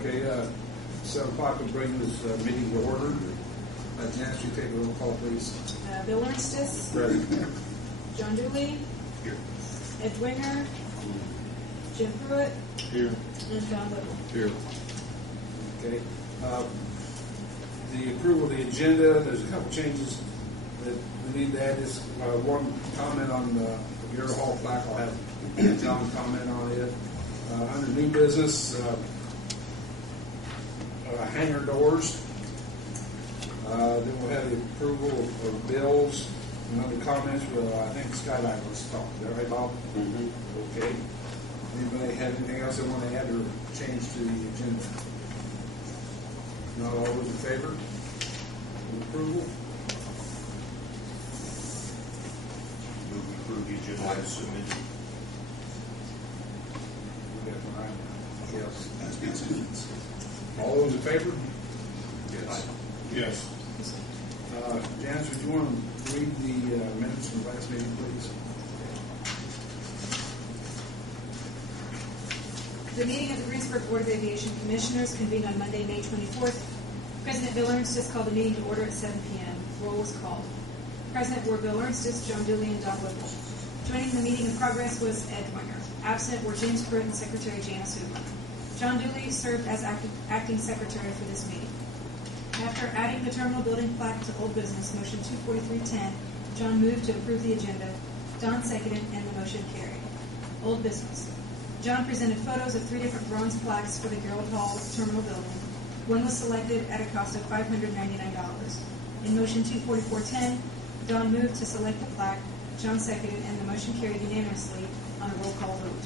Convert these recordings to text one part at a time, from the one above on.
Okay, 7 o'clock will bring this meeting to order. Nancy, you take a roll call, please. Bill Ernstis. Present. John Dooley. Here. Ed Winger. Jim Pruitt. Here. And Don Whipple. Here. Okay. The approval of the agenda, there's a couple changes that we need to add. This one comment on the Geral Hall plaque. I'll have John comment on it. Under new business, Hangar Doors. Then we'll have the approval of bills. And under comments, I think SKYDIVE was talked. Is that right, Bob? Mm-hmm. Okay. Anybody have anything else they want to add or change to the agenda? Not all those in favor of approval? Move to approve the agenda as submitted. We got one item. Yes. All those in favor? Yes. Yes. Janice, would you want to read the minutes from the last meeting, please? The meeting of the Greensburg Board of Aviation Commissioners convened on Monday, May 24th. President Bill Ernstis called the meeting to order at 7 p.m. Roll was called. Present were Bill Ernstis, John Dooley, and Don Whipple. Joining the meeting in progress was Ed Winger. Absent were James Pruitt and Secretary Janice Hoover. John Dooley served as acting secretary for this meeting. After adding the terminal building plaque to old business, motion 24310, John moved to approve the agenda. Don seconded, and the motion carried. Old business. John presented photos of 3 different bronze plaques for the Geral Hall terminal building. One was selected at a cost of $599. In motion 24410, Don moved to select the plaque. John seconded, and the motion carried unanimously on a roll call vote.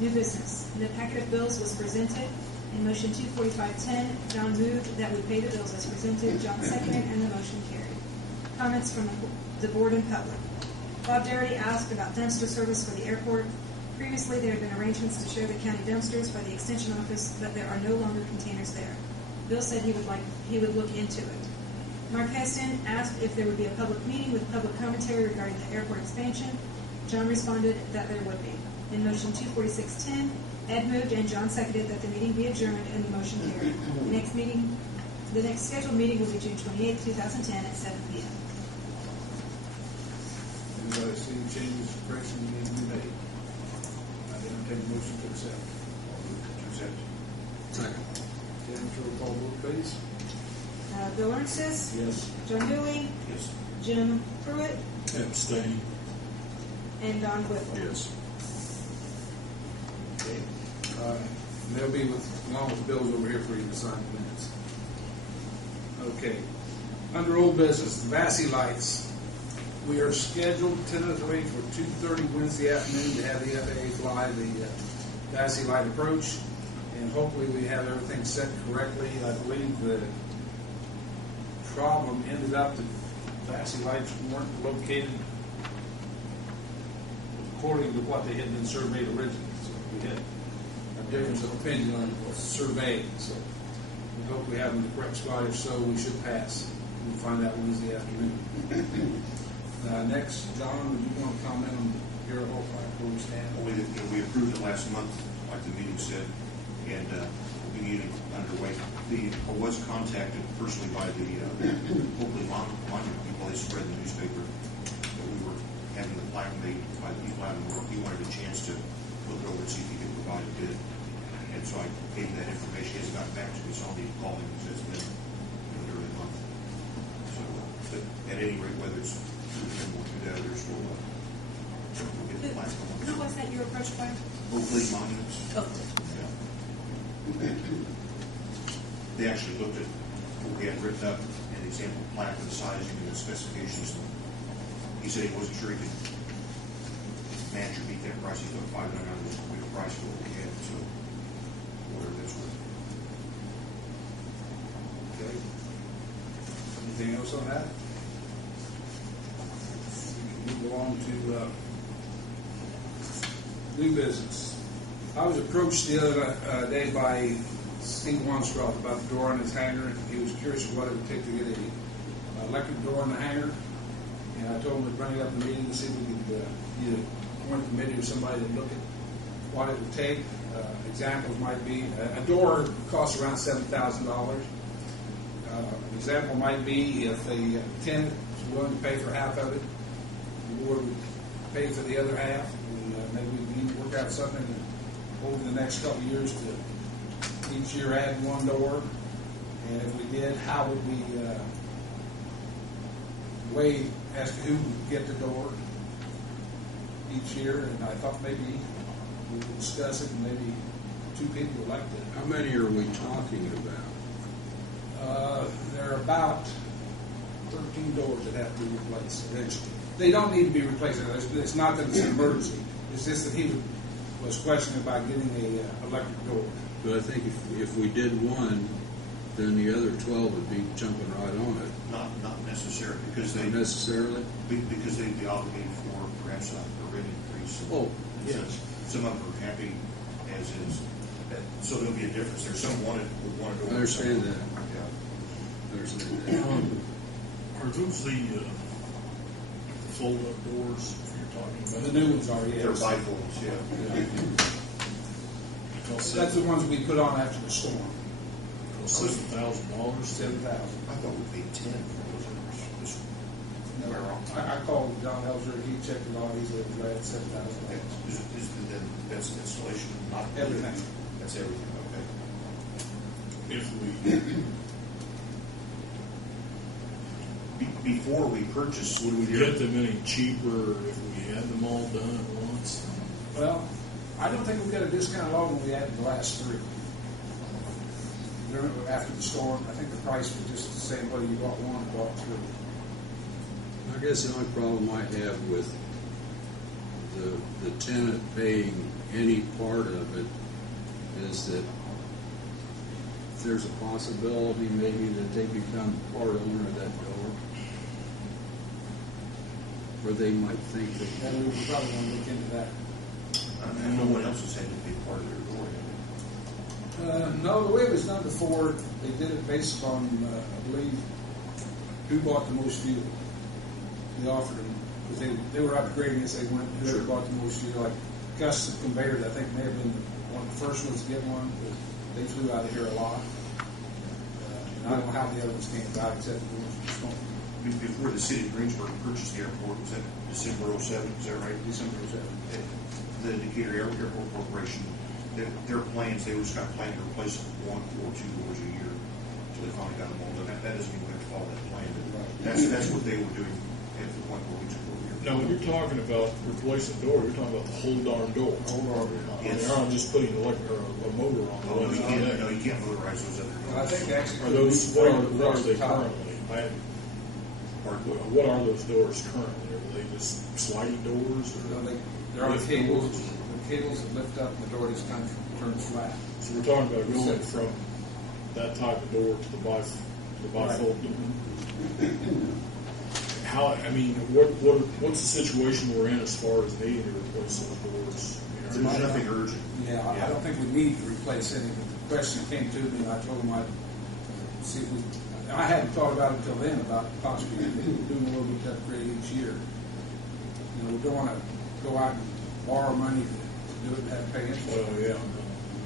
New business. The packet of bills was presented. In motion 24510, John moved that we pay the bills as presented. John seconded, and the motion carried. Comments from the board and public. Bob Darity asked about dumpster service for the airport. Previously, there had been arrangements to share the county dumpsters by the extension office, but there are no longer containers there. Bill said he would look into it. Mark Heston asked if there would be a public meeting with public commentary regarding the airport expansion. John responded that there would be. In motion 24610, Ed moved and John seconded that the meeting be adjourned, and the motion carried. The next scheduled meeting will be June 28, 2010 at 7 p.m. Anybody see any changes, corrections need to be made? I didn't take a motion to accept. Accept. Second. Jennifer, roll call vote, please. Bill Ernstis. Yes. John Dooley. Yes. Jim Pruitt. Abstain. And Don Whipple. Yes. Okay. They'll be along with the bills over here for you to sign the minutes. Okay. Under old business, the VASI lights. We are scheduled tentatively for 2:30 Wednesday afternoon to have the FAA fly the VASI light approach, and hopefully we have everything set correctly. I believe the problem ended up that VASI lights weren't located according to what they had been surveyed originally. So we had a difference of opinion on the survey. So we hope we have them in the correct spot. If so, we should pass. We'll find out Wednesday afternoon. Next, John, would you want to comment on your whole flight where we stand? We approved it last month, like the meeting said, and we'll be getting underway. I was contacted personally by the Oakley Monument people. They spread the newspaper that we were having the plaque made by the people out in the world. He wanted a chance to look it over and see if he could provide a bid. And so I gave him that information. He hasn't gotten back to me, so I'll need to call him because it's been during the month. So, but at any rate, whether it's him or through the others, we'll get the plaque going. Who was that you were approached by? Oakley Monuments. Oh. Yeah. They actually looked at what we had written up and the example plaque and the sizing and the specifications. He said he wasn't sure he could match or beat that price. He thought $500 was a good price for what we had, so whatever that's worth. Okay. Anything else on that? We can move along to new business. I was approached the other day by Steve Wanstrath about the door on his hangar. He was curious what it would take to get an electric door in the hangar. And I told him to bring it up in the meeting to see if we could either appoint a committee or somebody to look at what it would take. Examples might be, a door costs around $7,000. An example might be if a tenant is willing to pay for half of it, the board would pay for the other half, and maybe we can work out something over the next couple of years to each year add one door. And if we did, how would we weigh as to who would get the door each year? And I thought maybe we would discuss it, and maybe two people would like to. How many are we talking about? There are about 13 doors that have to be replaced eventually. They don't need to be replaced. It's not that it's an emergency. It's just that he was questioning about getting a electric door. But I think if we did one, then the other 12 would be jumping right on it. Not necessarily, because Not necessarily? because they'd be obligated for perhaps a rate increase. Oh, And yes. Some of them are happy as is. So there'll be a difference there. Some would want to go. I understand that. Yeah. I understand that. Are those the fold-up doors you're talking about? The new ones are, They're yes. bifolds, yeah. That's the ones we put on after the storm. $7,000. $7,000. I thought we paid 10 for those others. No, Am I wrong? I called John Elser. He checked it all. He said it was right at $7,000. That's installation, not Everything. That's everything. Okay. If we, Before we purchase, would we get them any cheaper if we had them all done at once? Well, I don't think we got a discount at all when we added the last three. After the storm, I think the price was just the same whether you bought one or bought three. I guess the only problem I have with the tenant paying any part of it is that there's a possibility maybe that they become part owner of that door. Or they might think that. And we would probably want to look into that. no one else has had to pay part of their door. No, the way it was done before, they did it based on, I believe, who bought the most fuel. They offered them, because they were upgrading as they went, whoever bought the most fuel, like Custom Conveyors, I think may have been one of the first ones to get one, but they flew out of here a lot. And I don't know how the other ones came about, except the ones from storm. Before the city of Greensburg purchased the airport, was that December 07? Is that right? December 7th. The Decatur Airport Corporation, their plans, they was kind of planning to replace one or two doors a year until they finally got them all done. That doesn't mean we have to follow that plan. But that's what they were doing at the point where we took over here. Now, when you're talking about replacing door, you're talking about the whole darn door. Yes. They're not just putting a motor on the No, one. you can't motorize those other I doors. think actually. Are those, what are they currently? Pardon? What are those doors currently? Are they just sliding doors? No, Or? there are Lift cables, doors? the cables that lift up and the door just kind of turns flat. So we're talking about going from that type of door to the bifold. How? I mean, what's the situation we're in as far as needing to replace those doors? There's nothing urgent. Yeah, I don't think we need to replace any, but the question came to me, and I told him I'd see if we, I hadn't thought about it until then, about possibly doing a little bit of upgrade each year. You know, we don't want to go out and borrow money to do it and have to pay interest. Well, yeah.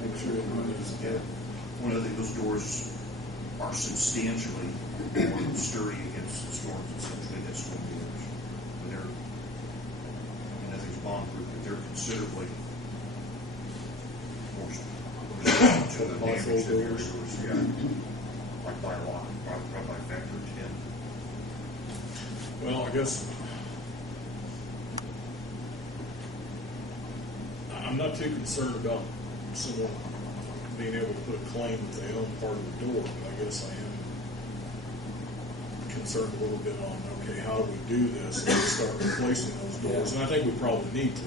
Make sure that money is. Yeah. One other thing, those doors are substantially more sturdy against storms, essentially, than storm doors. But they're, nothing's bomb-proof, but they're considerably more resistant to the damage Bifold that your doors. doors, yeah. Like by a lot, probably by a factor of 10. Well, I guess I'm not too concerned about someone being able to put a claim that they own part of the door, but I guess I am concerned a little bit on, okay, how do we do this and start replacing those doors? And I think we probably need to.